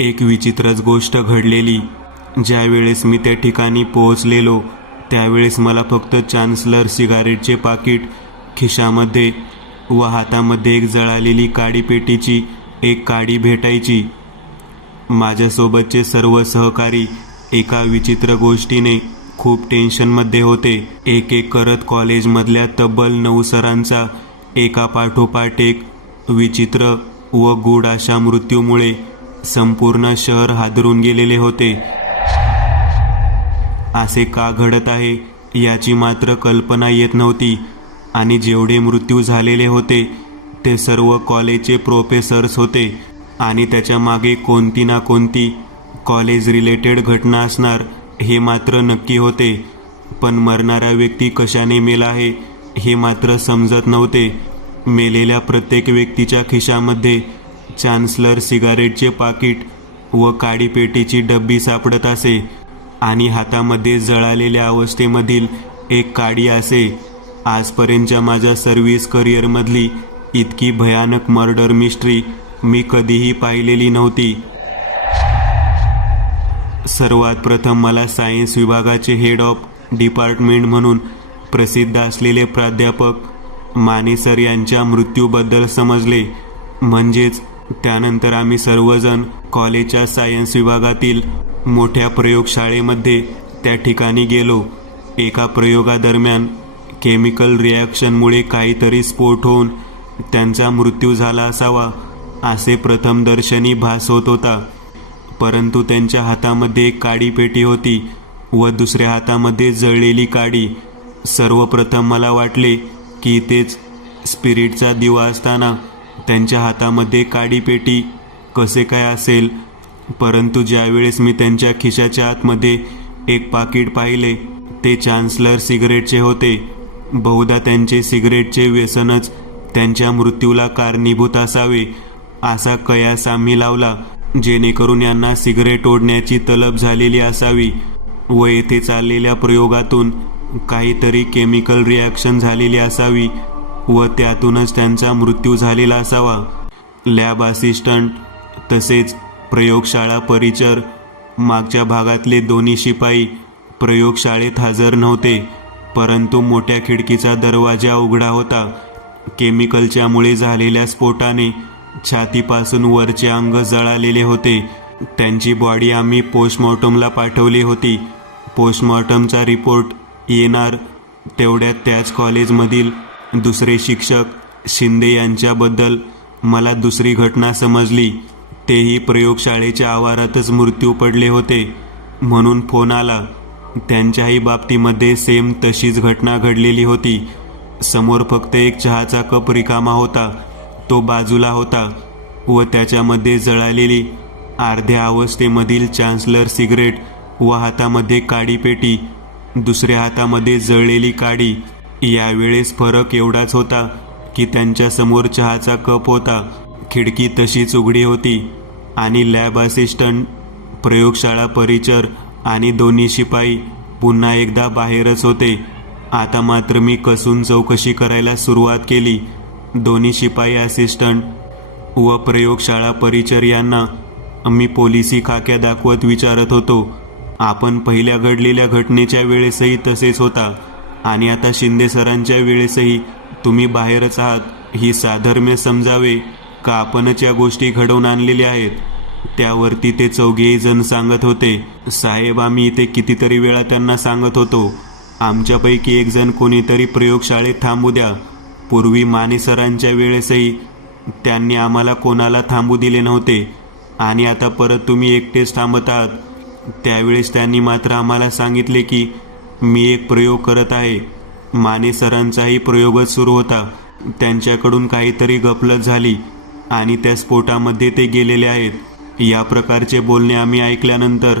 एक विचित्रच गोष्ट घडलेली. ज्या वेळेस मी त्या ठिकाणी पोहोचलेलो त्यावेळेस मला फक्त चान्सलर सिगारेटचे पाकिट खिशामध्ये व हातामध्ये एक जळालेली काडी पेटीची एक काडी भेटायची. माझ्यासोबतचे सर्व सहकारी एका विचित्र गोष्टीने खूप टेन्शनमध्ये होते. एक एक करत कॉलेजमधल्या तब्बल 9 सरांचा एका पाठोपाठ एक विचित्र व गूढ अशा मृत्यूमुळे संपूर्ण शहर हादरून गेलेले होते. असे का घडत आहे याची मात्र कल्पना येत नव्हती आणि जेवढे मृत्यू झालेले होते ते सर्व कॉलेजचे प्रोफेसर्स होते आणि त्याच्या मागे कोणती ना कोणती कॉलेज रिलेटेड घटना असणार हे मात्र नक्की होते. पण मरणारा व्यक्ती कशाने मेला आहे हे मात्र समजत नव्हते. मेलेल्या प्रत्येक व्यक्तीच्या खिशामध्ये चान्सलर सिगारेटचे पाकिट व काडी पेटीची डब्बी सापडत असे आणि हातामध्ये जळालेल्या अवस्थेमधील एक काडी असे. आजपर्यंतच्या माझ्या सर्व्हिस करिअरमधली इतकी भयानक मर्डर मिस्ट्री मी कधीही पाहिलेली नव्हती. सर्वात प्रथम मला सायन्स विभागाचे हेड ऑफ डिपार्टमेंट म्हणून प्रसिद्ध असलेले प्राध्यापक माने सर यांच्या मृत्यूबद्दल समजले. म्हणजेच त्यानंतर आम्ही सर्वजण कॉलेजच्या सायन्स विभागातील मोठ्या प्रयोगशाळेमध्ये त्या ठिकाणी गेलो. एका प्रयोगादरम्यान केमिकल रिॲक्शनमुळे काहीतरी स्फोट होऊन त्यांचा मृत्यू झाला असावा असे प्रथमदर्शनी भास होत होता. परंतु त्यांच्या हातामध्ये एक काडी पेटी होती व दुसऱ्या हातामध्ये जळलेली काडी. सर्वप्रथम मला वाटले की तेच स्पिरिटचा दिवा असताना त्यांच्या हातामध्ये काडी पेटी कसे काय असेल. परंतु ज्यावेळेस मी त्यांच्या खिशाच्या आतमध्ये एक पाकिट पाहिले ते चान्सलर सिगरेटचे होते. बहुधा त्यांचे सिगरेटचे व्यसनच त्यांच्या मृत्यूला कारणीभूत असावे असा कयास आम्ही लावला, जेणेकरून यांना सिगरेट ओढण्याची तलब झालेली असावी व येथे चाललेल्या प्रयोगातून काहीतरी केमिकल रिॲक्शन झालेली असावी व त्यातूनच त्यांचा मृत्यू झालेला असावा. लॅब असिस्टंट तसेच प्रयोगशाळा परिचर मागच्या भागातले दोन्ही शिपाई प्रयोगशाळेत हजर नव्हते. परंतु मोठ्या खिडकीचा दरवाजा उघडा होता. केमिकलच्यामुळे झालेल्या स्फोटाने छातीपासून वरचे अंग जळालेले होते. त्यांची बॉडी आम्ही पोस्टमॉर्टमला पाठवली होती. पोस्टमॉर्टमचा रिपोर्ट येणार तेवढ्यात त्याच कॉलेजमधील दुसरे शिक्षक शिंदे यांच्याबद्दल मला दुसरी घटना समजली. तेही प्रयोगशाळेच्या आवारातच मृत्यू पडले होते म्हणून फोन आला. त्यांच्याही बाबतीमध्ये सेम तशीच घटना घडलेली होती. समोर फक्त एक चहाचा कप रिकामा होता, तो बाजूला होता व त्याच्यामध्ये जळालेली अर्ध्या अवस्थेमधील चान्सलर सिगरेट व हातामध्ये काडी पेटी, दुसऱ्या हातामध्ये जळलेली काडी. यावेळेस फरक एवढाच होता की त्यांच्यासमोर चहाचा कप होता, खिडकी तशीच उघडी होती आणि लॅब असिस्टंट, प्रयोगशाळा परिचर आणि दोन्ही शिपाई पुन्हा एकदा बाहेरच होते. आता मात्र मी कसून चौकशी करायला सुरुवात केली. दोन्ही शिपाई असिस्टंट व प्रयोगशाळा परिचर यांना मी पोलिसी खाक्या दाखवत विचारत होतो, आपण पहिल्या घडलेल्या घटनेच्या वेळेसही तसेच होता आणि आता शिंदे सरांच्या वेळेसही तुम्ही बाहेरच आहात, ही साधर्म्य समजावे का आपणच या गोष्टी घडवून आणलेल्या आहेत. त्यावरती ते चौघेही जण सांगत होते, साहेब आम्ही इथे कितीतरी वेळा त्यांना सांगत होतो, आमच्यापैकी एक जण कोणीतरी प्रयोगशाळेत थांबू द्या. पूर्वी माने सरांच्या वेळेसही त्यांनी आम्हाला कोणाला थांबू दिले नव्हते आणि आता परत तुम्ही एकटेच थांबत आहात. त्यावेळेस त्यांनी मात्र आम्हाला सांगितले की मी एक प्रयोग करत आहे. माने सरांचाही प्रयोगच सुरू होता. त्यांच्याकडून काहीतरी गफलत झाली आणि त्या स्फोटामध्ये ते गेलेले आहेत. या प्रकारचे बोलणे आम्ही ऐकल्यानंतर,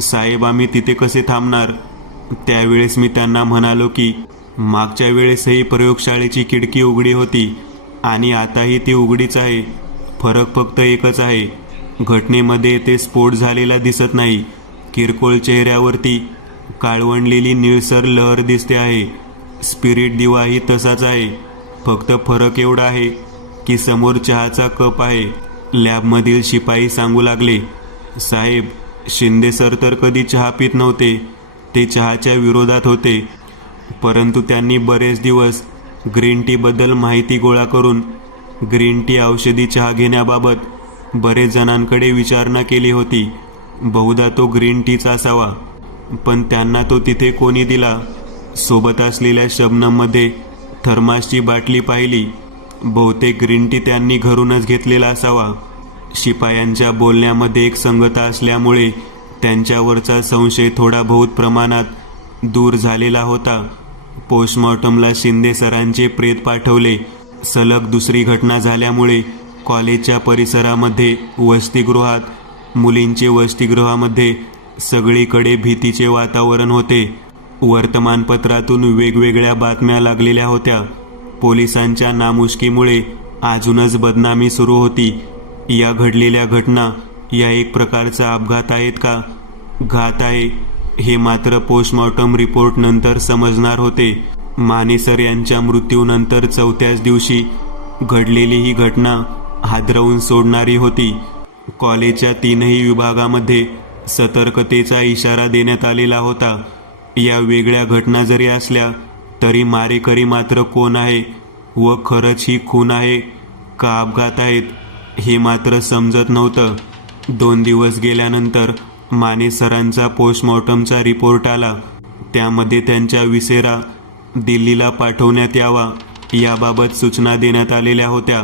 साहेब आम्ही तिथे कसे थांबणार. त्यावेळेस मी त्यांना म्हणालो की मागच्या वेळेसही प्रयोगशाळेची खिडकी उघडी होती आणि आताही ती उघडीच आहे. फरक फक्त एकच आहे, घटनेमध्ये ते स्फोट झालेला दिसत नाही. किरकोळ चेहऱ्यावरती काळवंडलेली निळसर लहर दिसते आहे. स्पिरिट दिवाही तसाच आहे. फक्त फरक एवढा आहे की समोर चहाचा कप आहे. लॅबमधील शिपाई सांगू लागले, साहेब, शिंदे सर तर कधी चहा पित नव्हते. ते चहाच्या विरोधात होते. परंतु त्यांनी बरेच दिवस ग्रीन टीबद्दल माहिती गोळा करून ग्रीन टी औषधी चहा घेण्याबाबत बरेच जणांकडे विचारणा केली होती. बहुधा तो ग्रीन टीचा असावा, पण त्यांना तो तिथे कोणी दिला? सोबत असलेल्या शबनममध्ये थर्मासची बाटली पाहिली. बहुतेक ग्रीन टी त्यांनी घरूनच घेतलेला असावा. शिपायांच्या बोलण्यामध्ये एक संगता असल्यामुळे त्यांच्यावरचा संशय थोडा बहुत प्रमाणात दूर झालेला होता. पोस्टमॉर्टमला शिंदे सरांचे प्रेत पाठवले. सलग दुसरी घटना झाल्यामुळे कॉलेजच्या परिसरामध्ये, वसतिगृहात, मुलींचे वसतिगृहामध्ये सगळीकडे भीतीचे वातावरण होते. वर्तमानपत्रातून वेगवेगळ्या बातम्या लागलेल्या होत्या. पोलिसांच्या नामुष्कीमुळे अजूनच बदनामी सुरू होती. या घडलेल्या घटना या एक प्रकारचा अपघात आहेत का घात आहे, हे मात्र पोस्टमॉर्टम रिपोर्ट नंतर समजणार होते. मानेसर यांच्या मृत्यूनंतर 4थ्याच दिवशी घडलेली ही घटना हादरवून सोडणारी होती. कॉलेजच्या 3ही विभागामध्ये सतर्कतेचा इशारा देण्यात आलेला होता. या वेगळ्या घटना जरी असल्या तरी मारेकरी मात्र कोण आहे व खरंच ही खून आहे का अपघात आहेत, हे मात्र समजत नव्हतं. 2 दिवस गेल्यानंतर मानेसरांचा पोस्टमॉर्टमचा रिपोर्ट आला. त्यामध्ये त्यांच्या विसेरा दिल्लीला पाठवण्यात यावा याबाबत सूचना देण्यात आलेल्या होत्या.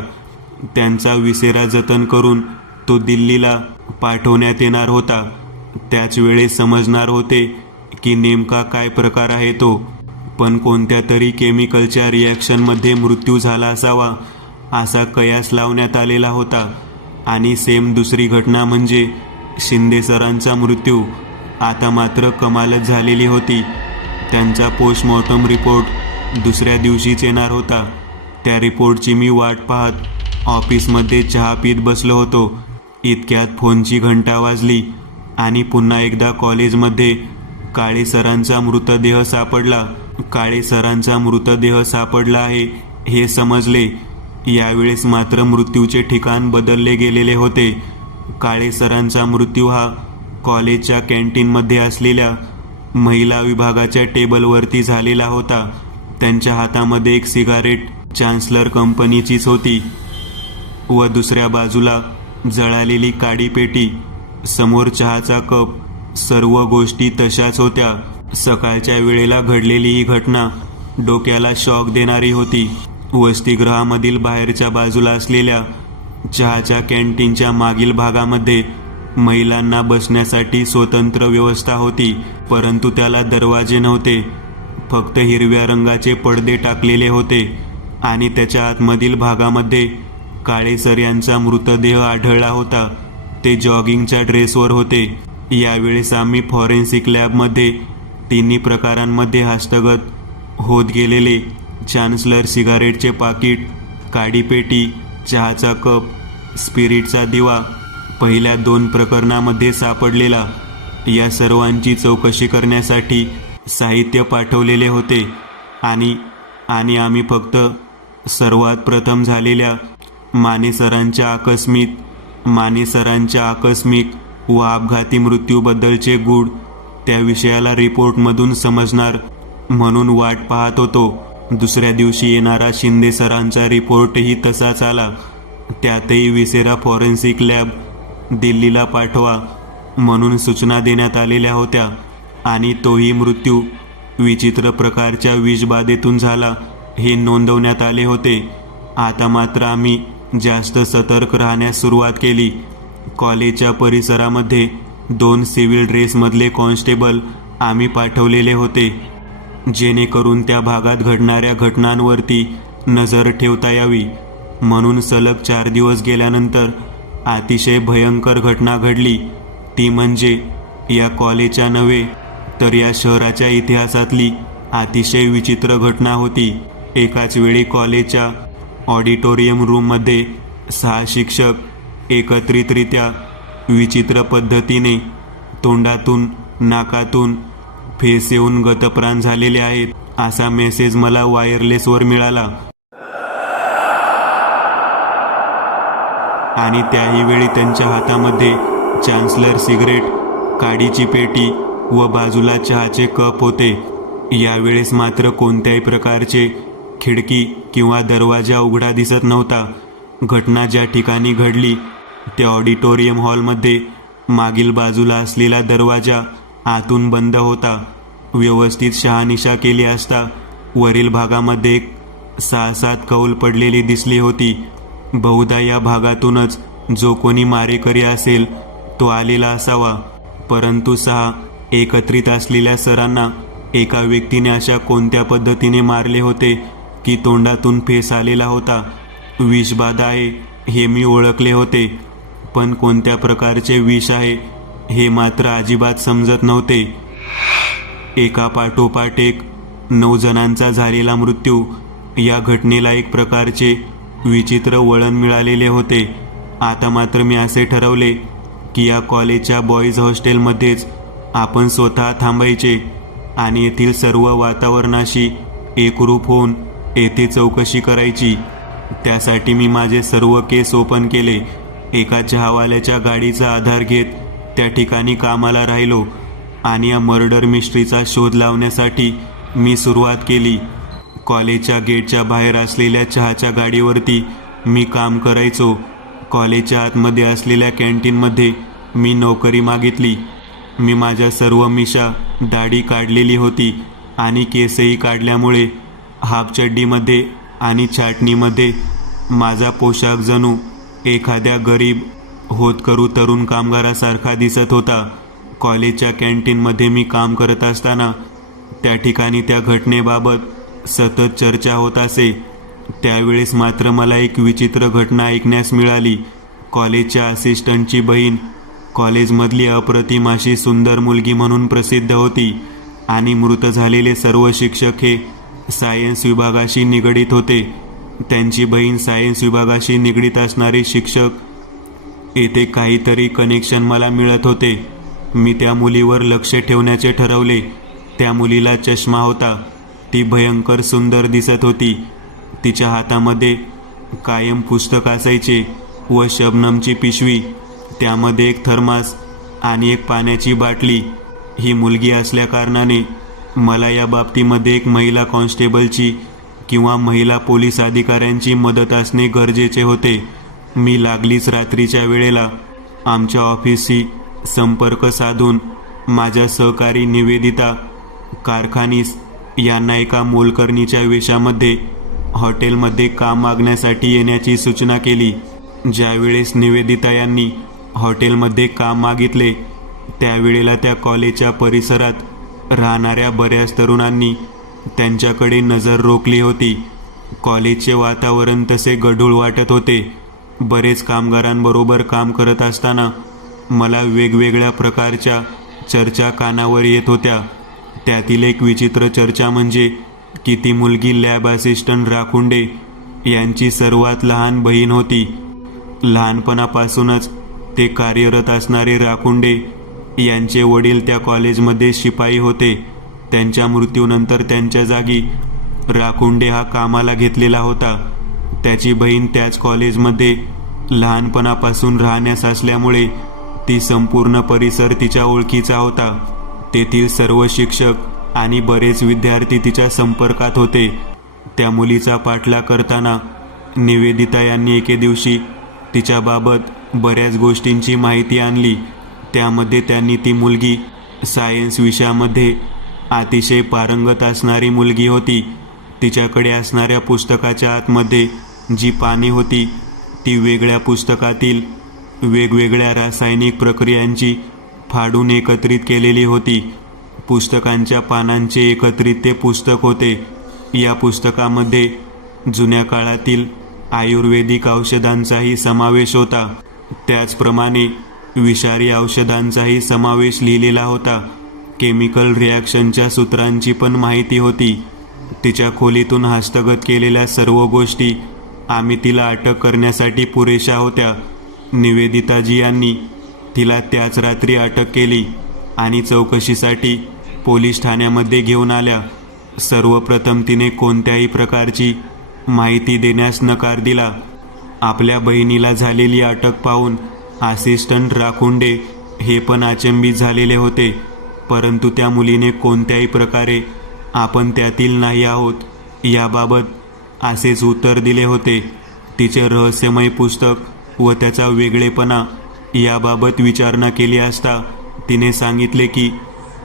त्यांचा विसेरा जतन करून तो दिल्लीला पाठवण्यात येणार होता. त्याच वेळेस समजणार होते की नेमका काय प्रकार आहे तो. पण कोणत्या तरी केमिकलच्या रिॲक्शनमध्ये मृत्यू झाला असावा असा कयास लावण्यात आलेला होता. आणि सेम दुसरी घटना म्हणजे शिंदे सरांचा मृत्यू. आता मात्र कमालच झालेली होती. त्यांचा पोस्टमॉर्टम रिपोर्ट दुसऱ्या दिवशीच येणार होता. त्या रिपोर्टची मी वाट पाहत ऑफिसमध्ये चहा पीत बसलो होतो. इतक्यात फोनची घंटा वाजली आणि पुन्हा एकदा कॉलेजमध्ये काळे सरांचा मृतदेह सापडला. काळे सरांचा मृतदेह सापडला आहे हे समजले. यावेळेस मात्र मृत्यूचे ठिकाण बदलले गेलेले होते. काळे सरांचा मृत्यू हा कॉलेजच्या कॅन्टीनमध्ये असलेल्या महिला विभागाच्या टेबलवरती झालेला होता. त्यांच्या हातामध्ये एक सिगारेट चान्सलर कंपनीचीच होती व दुसऱ्या बाजूला जळालेली काडी पेटी, समोर चहाचा कप. सर्व गोष्टी तशाच होत्या. सकाळच्या वेळेला घडलेली ही घटना डोक्याला शॉक देणारी होती. वसतिगृहामधील बाहेरच्या बाजूला असलेल्या चहाच्या कॅन्टीनच्या मागील भागामध्ये महिलांना बसण्यासाठी स्वतंत्र व्यवस्था होती, परंतु त्याला दरवाजे नव्हते. फक्त हिरव्या रंगाचे पडदे टाकलेले होते आणि त्याच्या आतमधील भागामध्ये काळे सर यांचा मृतदेह आढळला होता. ते जॉगिंगच्या ड्रेसवर होते. यावेळेस आम्ही फॉरेन्सिक लॅबमध्ये तिन्ही प्रकारांमध्ये हस्तगत होत गेलेले चान्सलर सिगारेटचे पाकिट, काडीपेटी, चहाचा कप, स्पिरिटचा दिवा पहिल्या 2 प्रकरणामध्ये सापडलेला, या सर्वांची चौकशी करण्यासाठी साहित्य पाठवलेले होते. आणि आम्ही फक्त सर्वात प्रथम झालेल्या मानेसरांच्या आकस्मिक व अपघाती मृत्यूबद्दलचे गूढ त्या विषयाला रिपोर्टमधून समजणार म्हणून वाट पाहत होतो. दुसऱ्या दिवशी येणारा शिंदे सरांचा रिपोर्टही तसाच आला. त्यातही विसेरा फॉरेन्सिक लॅब दिल्लीला पाठवा म्हणून सूचना देण्यात आलेल्या होत्या आणि तोही मृत्यू विचित्र प्रकारच्या विषबाधेतून झाला हे नोंदवण्यात आले होते. आता मात्र आम्ही जास्त सतर्क राहण्यास सुरुवात केली. कॉलेजच्या परिसरामध्ये 2 सिव्हिल ड्रेसमधले कॉन्स्टेबल आम्ही पाठवलेले होते, जेणेकरून त्या भागात घडणाऱ्या घटनांवरती नजर ठेवता यावी. म्हणून सलग 4 दिवस गेल्यानंतर अतिशय भयंकर घटना घडली. ती म्हणजे या कॉलेजच्या नव्हे तर या शहराच्या इतिहासातली अतिशय विचित्र घटना होती. एकाच वेळी कॉलेजच्या ऑडिटोरियम रूममध्ये 6 शिक्षक एकत्रितरित्या विचित्र पद्धतीने तोंडातून नाकातून फेस येऊन गतप्राण झालेले आहेत असा मेसेज मला वायरलेसवर मिळाला. आणि त्याही वेळी त्यांच्या हातामध्ये चान्सलर सिगरेट, काडीची पेटी व बाजूला चहाचे कप होते. यावेळेस मात्र कोणत्याही प्रकारचे खिडकी किंवा दरवाजा उघडा दिसत नव्हता. घटना ज्या ठिकाणी घडली त्या ऑडिटोरियम हॉलमध्ये मागील बाजूला असलेला दरवाजा आतून बंद होता. व्यवस्थित शहानिशा केली असता वरील भागामध्ये 6-7 कौल पडलेली दिसली होती. बहुधा या भागातूनच जो कोणी मारेकरी असेल तो आलेला असावा. परंतु 6 एकत्रित असलेल्या सरांना एका व्यक्तीने अशा कोणत्या पद्धतीने मारले होते की तोंडातून फेस आलेला होता. विषबाधा आहे हे मी ओळखले होते, पण कोणत्या प्रकारचे विष आहे हे मात्र अजिबात समजत नव्हते. एका पाठोपाठ एक 9 जणांचा झालेला मृत्यू. या घटनेला एक प्रकारचे विचित्र वळण मिळालेले होते. आता मात्र मी असे ठरवले की या कॉलेजच्या बॉईज हॉस्टेलमध्येच आपण स्वतः थांबायचे आणि येथील सर्व वातावरणाशी एकरूप होऊन येथे चौकशी करायची. त्यासाठी मी माझे सर्व केस ओपन केले. एका चहावाल्याच्या गाडीचा आधार घेत त्या ठिकाणी कामाला राहिलो आणि या मर्डर मिस्ट्रीचा शोध लावण्यासाठी मी सुरुवात केली. कॉलेजच्या गेटच्या बाहेर असलेल्या चहाच्या गाडीवरती मी काम करायचो. कॉलेजच्या आतमध्ये असलेल्या कॅन्टीनमध्ये मी नोकरी मागितली. मी माझ्या सर्व मिशा दाढी काढलेली होती आणि केसही काढल्यामुळे हाफचड्डीमध्ये आणि छाटणीमध्ये माझा पोशाख जणू एखाद्या गरीब होतकरू तरुण कामगारासारखा दिसत होता. कॉलेजच्या कॅन्टीनमध्ये मी काम करत असताना त्या ठिकाणी त्या घटनेबाबत सतत चर्चा होत असे. त्यावेळेस मात्र मला एक विचित्र घटना ऐकण्यास मिळाली. कॉलेजच्या असिस्टंटची बहीण कॉलेजमधली अप्रतिम अशी सुंदर मुलगी म्हणून प्रसिद्ध होती आणि मृत झालेले सर्व शिक्षक हे सायन्स विभागाशी निगडीत होते. त्यांची बहीण सायन्स विभागाशी निगडीत असणारे शिक्षक येथे काहीतरी कनेक्शन मला मिळत होते. मी त्या मुलीवर लक्ष ठेवण्याचे ठरवले. त्या मुलीला चष्मा होता. ती भयंकर सुंदर दिसत होती. तिच्या हातामध्ये कायम पुस्तक असायचे व शबनमची पिशवी, त्यामध्ये एक थर्मास आणि एक पाण्याची बाटली. ही मुलगी असल्याकारणाने मला या बाबतीमध्ये एक महिला कॉन्स्टेबलची किंवा महिला पोलीस अधिकाऱ्यांची मदत असणे गरजेचे होते. मी लागलीच रात्रीच्या वेळेला आमच्या ऑफिसशी संपर्क साधून माझ्या सहकारी निवेदिता कारखानीस यांना एका मोलकरणीच्या वेशामध्ये हॉटेलमध्ये काम मागण्यासाठी येण्याची सूचना केली. ज्यावेळेस निवेदिता यांनी हॉटेलमध्ये काम मागितले त्यावेळेला त्या कॉलेजच्या परिसरात राहणाऱ्या बऱ्याच तरुणांनी त्यांच्याकडे नजर रोखली होती. कॉलेजचे वातावरण तसे गढूळ वाटत होते. बरेच कामगारांबरोबर काम करत असताना मला वेगवेगळ्या प्रकारच्या चर्चा कानावर येत होत्या. त्यातील एक विचित्र चर्चा म्हणजे की ती मुलगी लॅब असिस्टंट राखुंडे यांची सर्वात लहान बहीण होती. लहानपणापासूनच ते कार्यरत असणारे राखुंडे यांचे वडील त्या कॉलेजमध्ये शिपाई होते. त्यांच्या मृत्यूनंतर त्यांच्या जागी राखुंडे हा कामाला घेतलेला होता. त्याची बहीण त्याच कॉलेजमध्ये लहानपणापासून राहण्यास असल्यामुळे ती संपूर्ण परिसर तिच्या ओळखीचा होता. तेथील सर्व शिक्षक आणि बरेच विद्यार्थी तिच्या संपर्कात होते. त्या मुलीचा पाठलाग करताना निवेदिता यांनी एके दिवशी तिच्याबाबत बऱ्याच गोष्टींची माहिती आणली. त्यामध्ये त्यांनी ती मुलगी सायन्स विषयामध्ये अतिशय पारंगत असणारी मुलगी होती. तिच्याकडे असणाऱ्या पुस्तकाच्या आतमध्ये जी पाने होती ती वेगळ्या पुस्तकातील वेगवेगळ्या रासायनिक प्रक्रियांची फाडून एकत्रित केलेली होती. पुस्तकांच्या पानांचे एकत्रित ते पुस्तक होते. या पुस्तकामध्ये जुन्या काळातील आयुर्वेदिक औषधांचाही समावेश होता. त्याचप्रमाणे विषारी औषधांचाही समावेश लिहिलेला होता. केमिकल रिॲक्शनच्या सूत्रांची पण माहिती होती. तिच्या खोलीतून हस्तगत केलेल्या सर्व गोष्टी आम्ही तिला अटक करण्यासाठी पुरेशा होत्या. निवेदिताजी यांनी तिला त्याच रात्री अटक केली आणि चौकशीसाठी पोलीस ठाण्यामध्ये घेऊन आल्या. सर्वप्रथम तिने कोणत्याही प्रकारची माहिती देण्यास नकार दिला. आपल्या बहिणीला झालेली अटक पाहून असिस्टंट राखुंडे हे पण अचंबित झालेले होते. परंतु त्या मुलीने कोणत्याही प्रकारे आपण त्यातील नाही आहोत याबाबत असेच उत्तर दिले होते. तिचे रहस्यमय पुस्तक व त्याचा वेगळेपणा याबाबत विचारणा केली असता तिने सांगितले की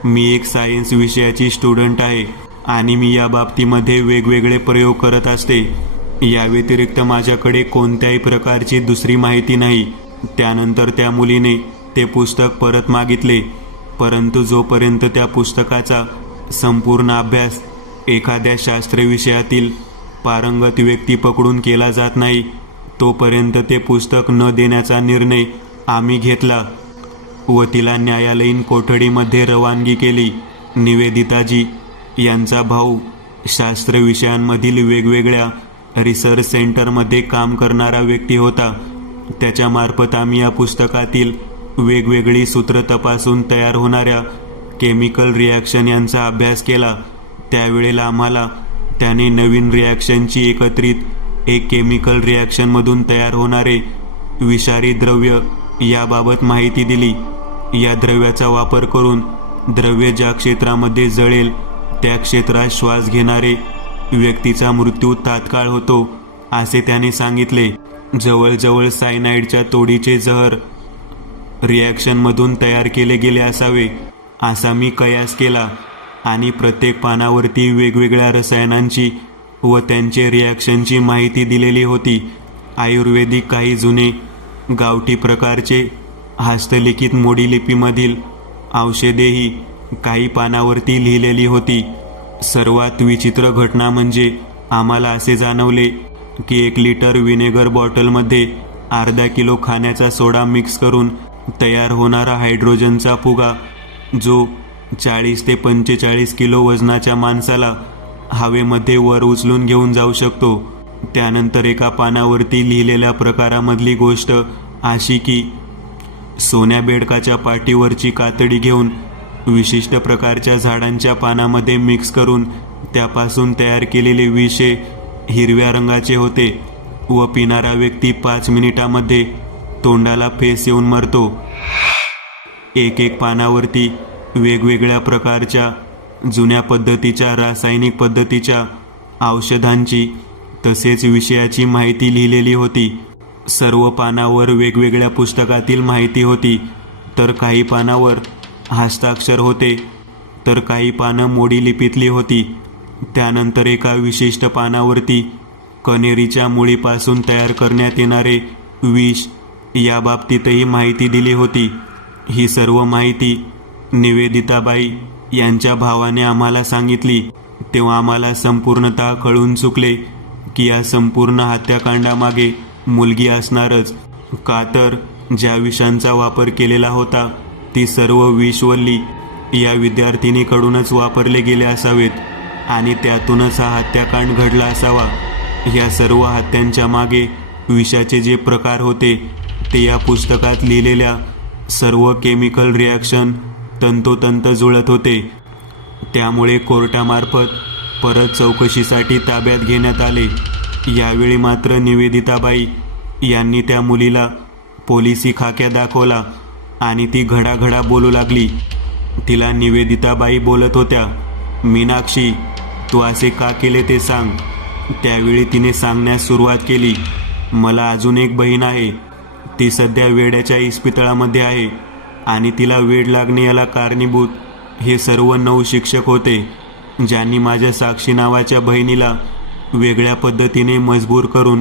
मी एक सायन्स विषयाची स्टुडंट आहे आणि मी या बाबतीमध्ये वेगवेगळे प्रयोग करत असते. या व्यतिरिक्त माझ्याकडे कोणत्याही प्रकारची दुसरी माहिती नाही. त्यानंतर त्या मुलीने ते पुस्तक परत मागितले. परंतु जोपर्यंत त्या पुस्तकाचा संपूर्ण अभ्यास एखाद्या शास्त्र विषयातील पारंगत व्यक्ती पकडून केला जात नाही तोपर्यंत ते पुस्तक न देण्याचा निर्णय आम्ही घेतला व तिला न्यायालयीन कोठडीमध्ये रवानगी केली. निवेदिताजी यांचा भाऊ शास्त्र विषयांमधील वेगवेगळ्या रिसर्च सेंटरमध्ये काम करणारा व्यक्ती होता. त्याच्यामार्फत आम्ही या पुस्तकातील वेगवेगळी सूत्र तपासून तयार होणाऱ्या केमिकल रिॲक्शन यांचा अभ्यास केला. त्यावेळेला आम्हाला त्याने नवीन रिॲक्शनची एकत्रित एक केमिकल रिॲक्शनमधून तयार होणारे विषारी द्रव्य याबाबत माहिती दिली. या द्रव्याचा वापर करून द्रव्य ज्या क्षेत्रामध्ये जळेल त्या क्षेत्रात श्वास घेणारे व्यक्तीचा मृत्यू तात्काळ होतो असे त्याने सांगितले. जवळजवळ सायनाईडच्या तोडीचे जहर रिॲक्शनमधून तयार केले गेले असावे असा मी कयास केला आणि प्रत्येक पानावरती वेगवेगळ्या रसायनांची व त्यांचे रिॲक्शनची माहिती दिलेली होती. आयुर्वेदिक काही जुने गावठी प्रकारचे हस्तलिखित मोडी लिपीमधील औषधेही काही पानावरती लिहिलेली होती. सर्वात विचित्र घटना म्हणजे आम्हाला असे जाणवले की 1 लिटर विनेगर बॉटलमध्ये अर्धा किलो खाण्याचा सोडा मिक्स करून तयार होणारा हायड्रोजनचा फुगा जो 40 ते 45 किलो वजनाच्या माणसाला हवेमध्ये वर उचलून घेऊन जाऊ शकतो. त्यानंतर एका पानावरती लिहिलेल्या प्रकारामधली गोष्ट अशी की सोन्या बेडकाच्या पाठीवरची कातडी घेऊन विशिष्ट प्रकारच्या झाडांच्या पानामध्ये मिक्स करून त्यापासून तयार केलेले विष हिरव्या रंगाचे होते व पिणारा व्यक्ती 5 मिनिटामध्ये तोंडाला फेस येऊन मरतो. एक पानावरती वेगवेगळ्या प्रकारच्या जुन्या पद्धतीच्या रासायनिक पद्धतीच्या औषधांची तसेच विषयाची माहिती लिहिलेली होती. सर्व पानावर वेगवेगळ्या पुस्तकातील माहिती होती. तर काही पानावर हस्ताक्षर होते तर काही पानं मोडी लिपीतली होती. त्यानंतर एका विशिष्ट पानावरती कनेरीच्या मुळीपासून तयार करण्यात येणारे विष याबाबतीतही माहिती दिली होती. ही सर्व माहिती निवेदिताबाई यांच्या भावाने आम्हाला सांगितली. तेव्हा आम्हाला संपूर्णतः कळून चुकले की या संपूर्ण हत्याकांडामागे मुलगी असणारच. का तर ज्या विषांचा वापर केलेला होता ती सर्व विषवल्ली या विद्यार्थिनीकडूनच वापरले गेले असावेत आणि त्यातूनच हा हत्याकांड घडला असावा. या सर्व हत्यांच्या मागे विषाचे जे प्रकार होते ते या पुस्तकात लिहिलेल्या सर्व केमिकल रिॲक्शन तंतोतंत जुळत होते. त्यामुळे कोर्टामार्फत परत चौकशीसाठी ताब्यात घेण्यात आले. यावेळी मात्र निवेदिताबाई यांनी त्या मुलीला पोलिसी खाक्या दाखवला आणि ती घडाघडा बोलू लागली. तिला निवेदिताबाई बोलत होत्या, मीनाक्षी तू असे का केले ते सांग. त्यावेळी तिने सांगण्यास सुरुवात केली, मला अजून एक बहीण आहे. ती सध्या वेड्याच्या इस्पितळामध्ये आहे आणि तिला वेड लागणे याला कारणीभूत हे सर्व 9 शिक्षक होते ज्यांनी माझ्या साक्षी नावाच्या बहिणीला वेगळ्या पद्धतीने मजबूर करून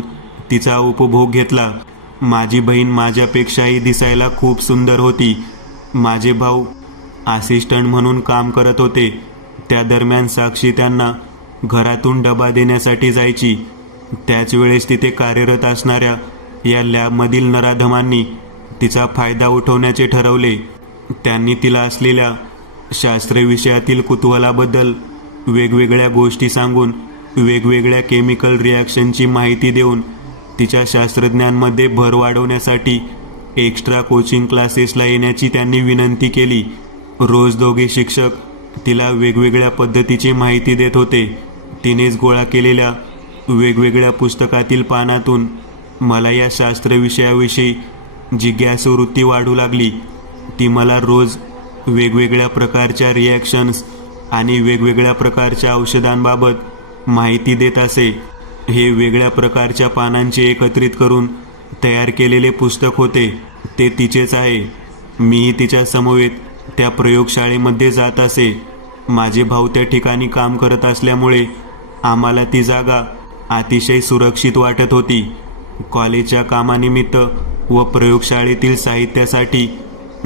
तिचा उपभोग घेतला. माझी बहीण माझ्यापेक्षाही दिसायला खूप सुंदर होती. माझे भाऊ असिस्टंट म्हणून काम करत होते. त्या दरम्यान साक्षी त्यांना घरातून डबा देण्यासाठी जायची. त्याच वेळेस तिथे कार्यरत असणाऱ्या या लॅबमधील नराधमांनी तिचा फायदा उठवण्याचे ठरवले. त्यांनी तिला असलेल्या शास्त्र विषयातील कुतूहलाबद्दल वेगवेगळ्या गोष्टी सांगून वेगवेगळ्या केमिकल रिॲक्शनची माहिती देऊन तिच्या शास्त्रज्ञांमध्ये भर वाढवण्यासाठी एक्स्ट्रा कोचिंग क्लासेसला येण्याची त्यांनी विनंती केली. रोज दोघे शिक्षक तिला वेगवेगळ्या पद्धतीची माहिती देत होते. तिनेच गोळा केलेल्या वेगवेगळ्या पुस्तकातील पानातून मला या शास्त्र विषयाविषयी जिज्ञासूवृत्ती वाढू लागली. ती मला रोज वेगवेगळ्या प्रकारच्या रिॲक्शन्स आणि वेगवेगळ्या प्रकारच्या औषधांबाबत माहिती देत असे. हे वेगळ्या प्रकारच्या पानांचे एकत्रित करून तयार केलेले पुस्तक होते. ते तिचेच आहे. मीही तिच्या समवेत त्या प्रयोगशाळेमध्ये जात असे. माझे भाऊ त्या ठिकाणी काम करत असल्यामुळे आम्हाला ती जागा अतिशय सुरक्षित वाटत होती. कॉलेजच्या कामानिमित्त व प्रयोगशाळेतील साहित्यासाठी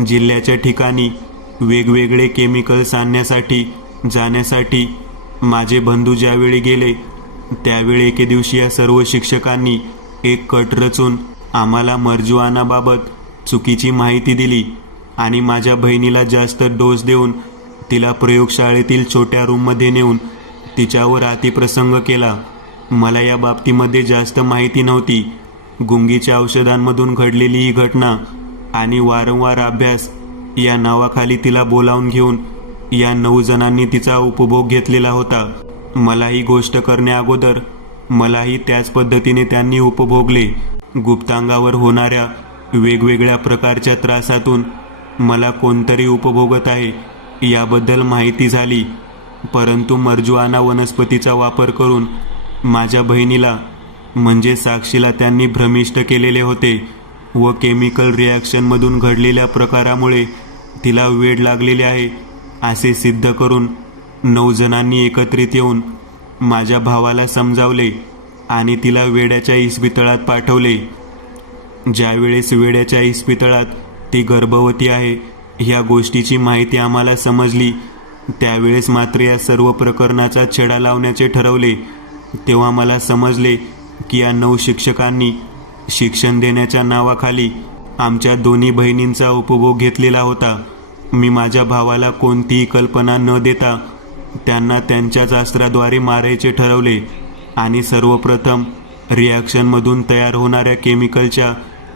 जिल्ह्याच्या ठिकाणी वेगवेगळे केमिकल्स आणण्यासाठी जाण्यासाठी माझे बंधू ज्यावेळी गेले त्यावेळी एके दिवशी या सर्व शिक्षकांनी एक कट रचून आम्हाला मर्जुआनाबाबत चुकीची माहिती दिली आणि माझ्या बहिणीला जास्त डोस देऊन तिला प्रयोगशाळेतील छोट्या रूममध्ये नेऊन तिच्यावर अतिप्रसंग केला. मला या बाबतीमध्ये जास्त माहिती नव्हती. गुंगीच्या औषधांमधून घडलेली ही घटना आणि वारंवार अभ्यास या नावाखाली तिला बोलावून घेऊन या 9 जणांनी तिचा उपभोग घेतलेला होता. मला ही गोष्ट करण्याअगोदर मलाही त्याच पद्धतीने त्यांनी उपभोगले. गुप्तांगावर होणाऱ्या वेगवेगळ्या प्रकारच्या त्रासातून मला कोणतरी उपभोगत आहे याबद्दल माहिती झाली. परंतु मर्जुआना वनस्पतीचा वापर करून माझ्या बहिणीला म्हणजे साक्षीला त्यांनी भ्रमिष्ट केलेले होते व केमिकल रिॲक्शनमधून घडलेल्या प्रकारामुळे तिला वेड लागलेले आहे असे सिद्ध करून 9 जणांनी एकत्रित येऊन माझ्या भावाला समजावले आणि तिला वेड्याच्या इस्पितळात पाठवले. ज्यावेळेस वेड्याच्या इस्पितळात ती गर्भवती आहे ह्या गोष्टीची माहिती आम्हाला समजली त्यावेळेस मात्र या सर्व प्रकरणाचा छडा लावण्याचे ठरवले. तेव्हा मला समजले की या 9 शिक्षकांनी शिक्षण देण्याच्या नावाखाली आमच्या दोन्ही बहिणींचा उपभोग घेतलेला होता. मी माझ्या भावाला कोणतीही कल्पना न देता त्यांना त्यांच्याच अस्त्राद्वारे मारायचे ठरवले आणि सर्वप्रथम रिॲक्शनमधून तयार होणाऱ्या केमिकलच्या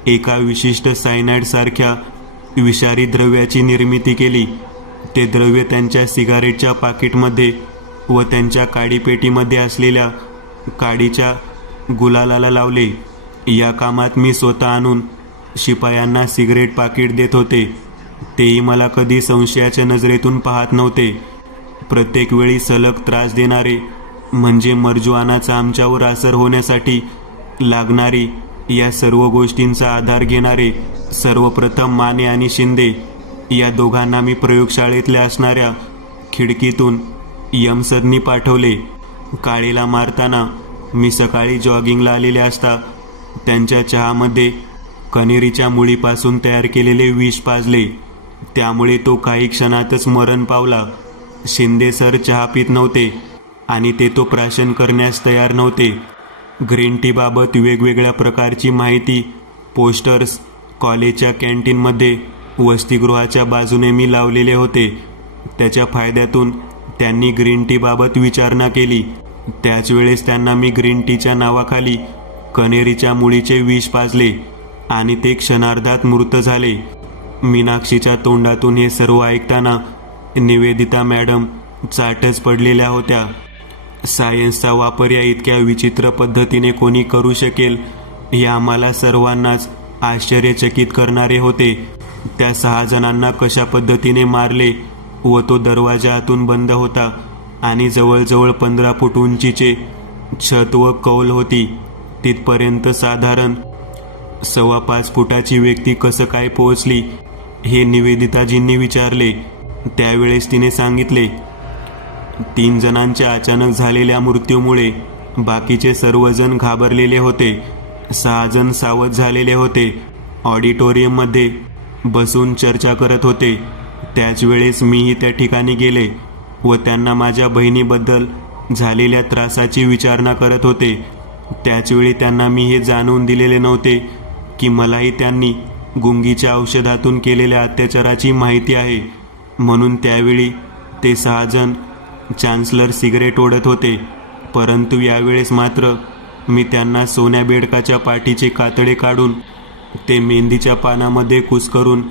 एका विशिष्ट सायनाइडसारख्या विषारी द्रव्याची निर्मिती केली. ते द्रव्य त्यांच्या सिगारेटच्या पाकिटमध्ये व त्यांच्या काडीपेटीमध्ये असलेल्या काडीच्या गुलालाला लावले. या कामात मी स्वतः आणून शिपायांना सिगरेट पाकिट देत होते. तेही मला कधी संशयाच्या नजरेतून पाहत नव्हते. प्रत्येक वेळी सलग त्रास देणारे म्हणजे मर्जुआनाचा आमच्यावर असर होण्यासाठी लागणारी या सर्व गोष्टींचा आधार घेणारे सर्वप्रथम माने आणि शिंदे या दोघांना मी प्रयोगशाळेतल्या असणाऱ्या खिडकीतून यमसदनी पाठवले. काळीला मारताना मी सकाळी जॉगिंगला आलेले असता त्यांच्या चहामध्ये कनेरीच्या मुळीपासून तयार केलेले विष पाजले. त्यामुळे तो काही क्षणातच मरण पावला. शिंदे सर चहा पित नव्हते आणि ते तो प्राशन करण्यास तयार नव्हते. ग्रीन टीबाबत वेगवेगळ्या प्रकारची माहिती पोस्टर्स कॉलेजच्या कॅन्टीनमध्ये वसतिगृहाच्या बाजूने मी लावलेले होते. त्याच्या फायद्यातून त्यांनी ग्रीन टीबाबत विचारणा केली. त्याच वेळेस त्यांना मी ग्रीन टीच्या नावाखाली कनेरीच्या मुळीचे विष पाजले आणि ते क्षणार्धात मृत झाले. मीनाक्षीच्या तोंडातून हे सर्व ऐकताना निवेदिता मॅडम चाटच पडलेल्या होत्या. सायन्सचा वापर या इतक्या विचित्र पद्धतीने कोणी करू शकेल हे आम्हाला सर्वांनाच आश्चर्यचकित करणारे होते. त्या 6 जणांना कशा पद्धतीने मारले व तो दरवाजा आतून बंद होता आणि जवळजवळ 15 फूट उंचीचे छत व कौल होती. तिथपर्यंत साधारण 5.25 फुटाची व्यक्ती कसं काय पोहोचली हे निवेदिताजींनी विचारले. त्यावेळेस तिने सांगितले, 3 जणांच्या अचानक झालेल्या मृत्यूमुळे बाकीचे सर्वजण घाबरलेले होते. 6 जण सावध झालेले होते. ऑडिटोरियममध्ये बसून चर्चा करत होते. त्याच वेळेस मीही त्या ठिकाणी गेले व त्यांना माझ्या बहिणीबद्दल झालेल्या त्रासाची विचारणा करत होते. त्याचवेळी त्यांना मी हे जाणवून दिलेले नव्हते की मलाही त्यांनी गुंगीच्या औषधातून केलेल्या अत्याचाराची माहिती आहे. म्हणून त्यावेळी ते 6 जण चान्सलर सिगरेट ओढत होते. परंतु यावेळेस मात्र मी त्यांना सोन्या बेडकाच्या पाठीचे कातडे काढून ते मेंदीच्या पानामध्ये कुस्करून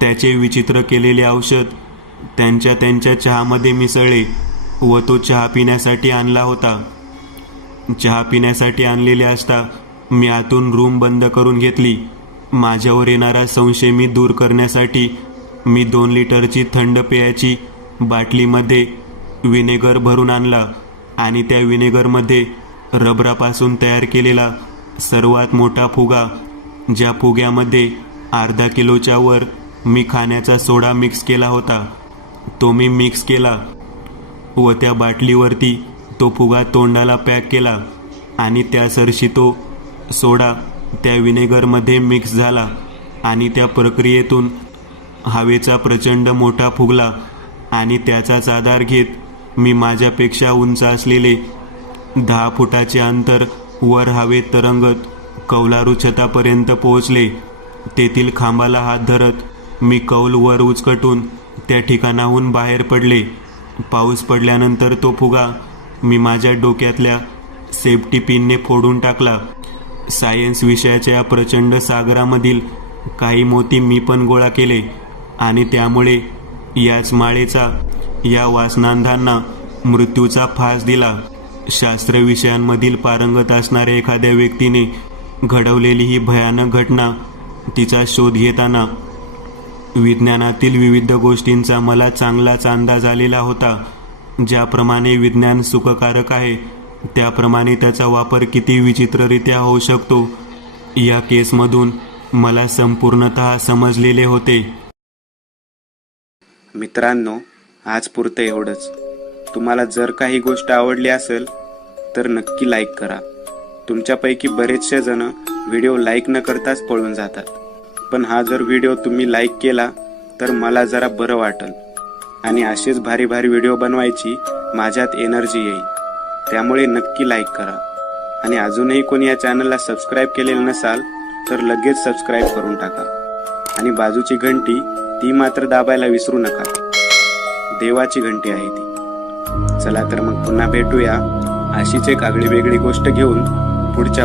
त्याचे विचित्र केलेले औषध त्यांच्या चहामध्ये मिसळले व तो चहा पिण्यासाठी आणला होता. चहा पिण्यासाठी आणलेले असता मी आतून रूम बंद करून घेतली. माझ्यावर येणारा संशय मी दूर करण्यासाठी मी 2 लिटरची थंड पेयाची बाटलीमध्ये विनेगर भरून आणला आणि त्या विनेगरमध्ये रबरापासून तयार केलेला सर्वात मोठा फुगा, ज्या फुग्यामध्ये अर्धा किलोच्या वर मी खाण्याचा सोडा मिक्स केला होता, तो मी मिक्स केला व त्या बाटलीवरती तो फुगा तोंडाला पॅक केला आणि त्यासरशी तो सोडा त्या विनेगरमध्ये मिक्स झाला आणि त्या प्रक्रियेतून हवेचा प्रचंड मोठा फुगला आणि त्याचाच आधार घेत मी माझ्यापेक्षा उंच असलेले 10 फुटाचे अंतर वर हवेत तरंगत कौलारू छतापर्यंत पोहोचले. तेथील खांबाला हात धरत मी कौल वर उचकटून त्या ठिकाणाहून बाहेर पडले. पाऊस पडल्यानंतर तो फुगा मी माझ्या डोक्यातल्या सेफ्टी पिनने फोडून टाकला. सायन्स विषयाच्या या प्रचंड सागरामधील काही मोती मी पण गोळा केले आणि त्यामुळे याच माळेचा या वासनांधांना मृत्यूचा फास दिला. शास्त्र विषयांमधील पारंगत असणाऱ्या एखाद्या व्यक्तीने घडवलेली ही भयानक घटना, तिचा शोध घेताना विज्ञानातील विविध गोष्टींचा मला चांगलाच अंदाज आलेला होता. ज्याप्रमाणे विज्ञान सुखकारक आहे, त्याप्रमाणे त्याचा वापर किती विचित्ररित्या होऊ शकतो, या केसमधून मला संपूर्णतः समजलेले होते. मित्रांनो, आज पुरतं एवढंच. तुम्हाला जर काही गोष्ट आवडली असेल तर नक्की लाईक करा. तुमच्यापैकी बरेचसे जण व्हिडिओ लाईक न करताच पळून जातात, पण हा जर व्हिडिओ तुम्ही लाईक केला तर मला जरा बरं वाटेल आणि असेच भारी भारी व्हिडिओ बनवायची माझ्यात एनर्जी येईल. त्यामुळे नक्की लाईक करा आणि अजूनही कोणी या चॅनलला सबस्क्राईब केलेलं नसाल तर लगेच सबस्क्राईब करून टाका आणि बाजूची घंटी ती मात्र दाबायला विसरू नका. देवाची घंटी आहे ती. चला तर मग पुन्हा भेटूया अशीच एक आगळी वेगळी गोष्ट घेऊन पुढच्या